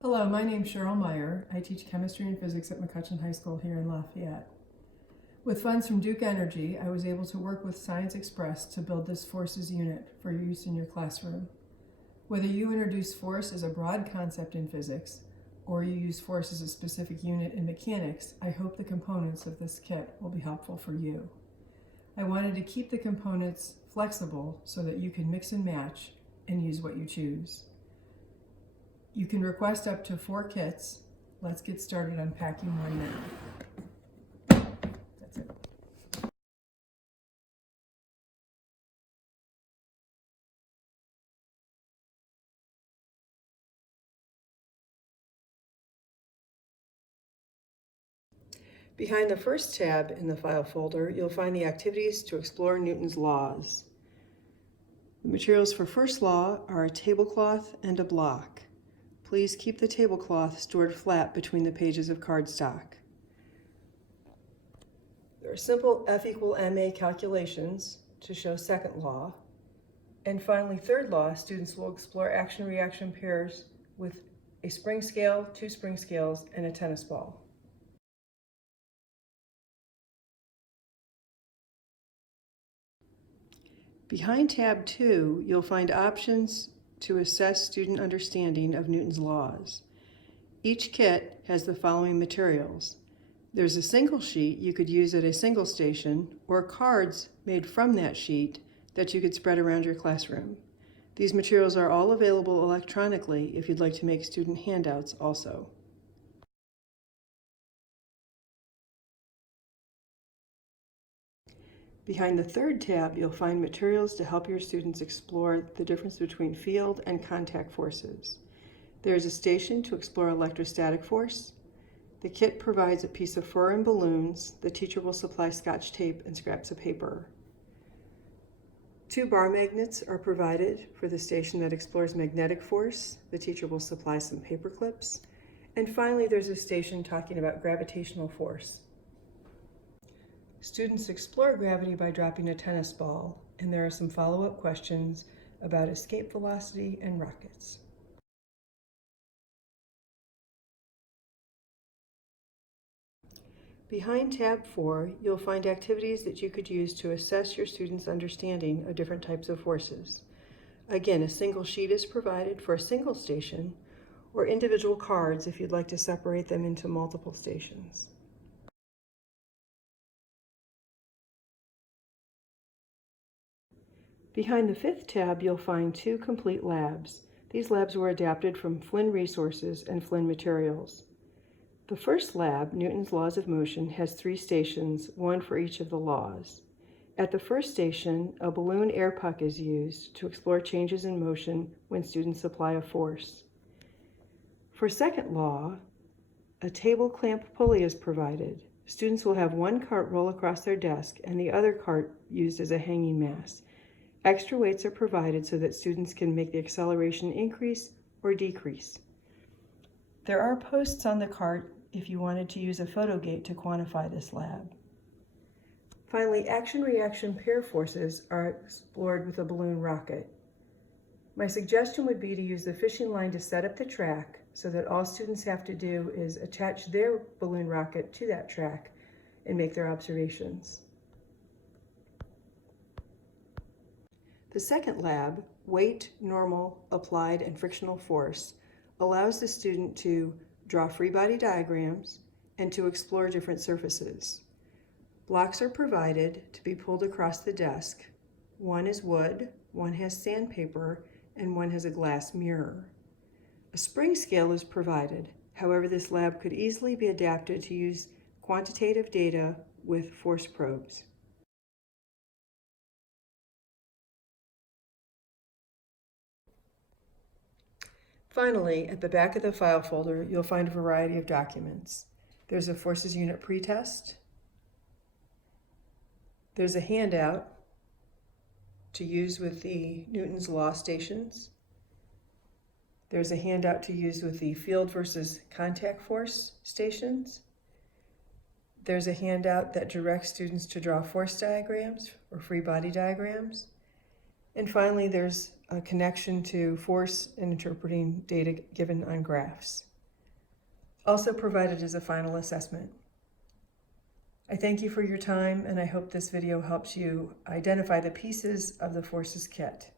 Hello, my name's Cheryl Meyer. I teach chemistry and physics at McCutcheon High School here in Lafayette. With funds from Duke Energy, I was able to work with Science Express to build this forces unit for use in your classroom. Whether you introduce force as a broad concept in physics, or you use force as a specific unit in mechanics, I hope the components of this kit will be helpful for you. I wanted to keep the components flexible so that you can mix and match and use what you choose. You can request up to 4 kits. Let's get started unpacking one now. That's it. Behind the first tab in the file folder, you'll find the activities to explore Newton's laws. The materials for first law are a tablecloth and a block. Please keep the tablecloth stored flat between the pages of cardstock. There are simple F=ma calculations to show second law. And finally, third law, students will explore action-reaction pairs with a spring scale, 2 spring scales, and a tennis ball. Behind tab 2, you'll find options to assess student understanding of Newton's laws. Each kit has the following materials. There's a single sheet you could use at a single station, or cards made from that sheet that you could spread around your classroom. These materials are all available electronically if you'd like to make student handouts also. Behind the third tab, you'll find materials to help your students explore the difference between field and contact forces. There is a station to explore electrostatic force. The kit provides a piece of fur and balloons. The teacher will supply Scotch tape and scraps of paper. 2 bar magnets are provided for the station that explores magnetic force. The teacher will supply some paper clips. And finally, there's a station talking about gravitational force. Students explore gravity by dropping a tennis ball, and there are some follow-up questions about escape velocity and rockets. Behind tab 4, you'll find activities that you could use to assess your students' understanding of different types of forces. Again, a single sheet is provided for a single station, or individual cards if you'd like to separate them into multiple stations. Behind the 5th tab, you'll find 2 complete labs. These labs were adapted from Flynn Resources and Flynn Materials. The first lab, Newton's Laws of Motion, has 3 stations, 1 for each of the laws. At the first station, a balloon air puck is used to explore changes in motion when students apply a force. For second law, a table clamp pulley is provided. Students will have one cart roll across their desk and the other cart used as a hanging mass. Extra weights are provided so that students can make the acceleration increase or decrease. There are posts on the cart if you wanted to use a photo gate to quantify this lab. Finally, action-reaction pair forces are explored with a balloon rocket. My suggestion would be to use the fishing line to set up the track so that all students have to do is attach their balloon rocket to that track and make their observations. The second lab, weight, normal, applied, and frictional force, allows the student to draw free body diagrams and to explore different surfaces. Blocks are provided to be pulled across the desk. One is wood, one has sandpaper, and one has a glass mirror. A spring scale is provided. However, this lab could easily be adapted to use quantitative data with force probes. Finally, at the back of the file folder, you'll find a variety of documents. There's a forces unit pretest. There's a handout to use with the Newton's Law stations. There's a handout to use with the field versus contact force stations. There's a handout that directs students to draw force diagrams or free body diagrams. And finally, there's a connection to force and interpreting data given on graphs. also provided as a final assessment. I thank you for your time, and I hope this video helps you identify the pieces of the Forces kit.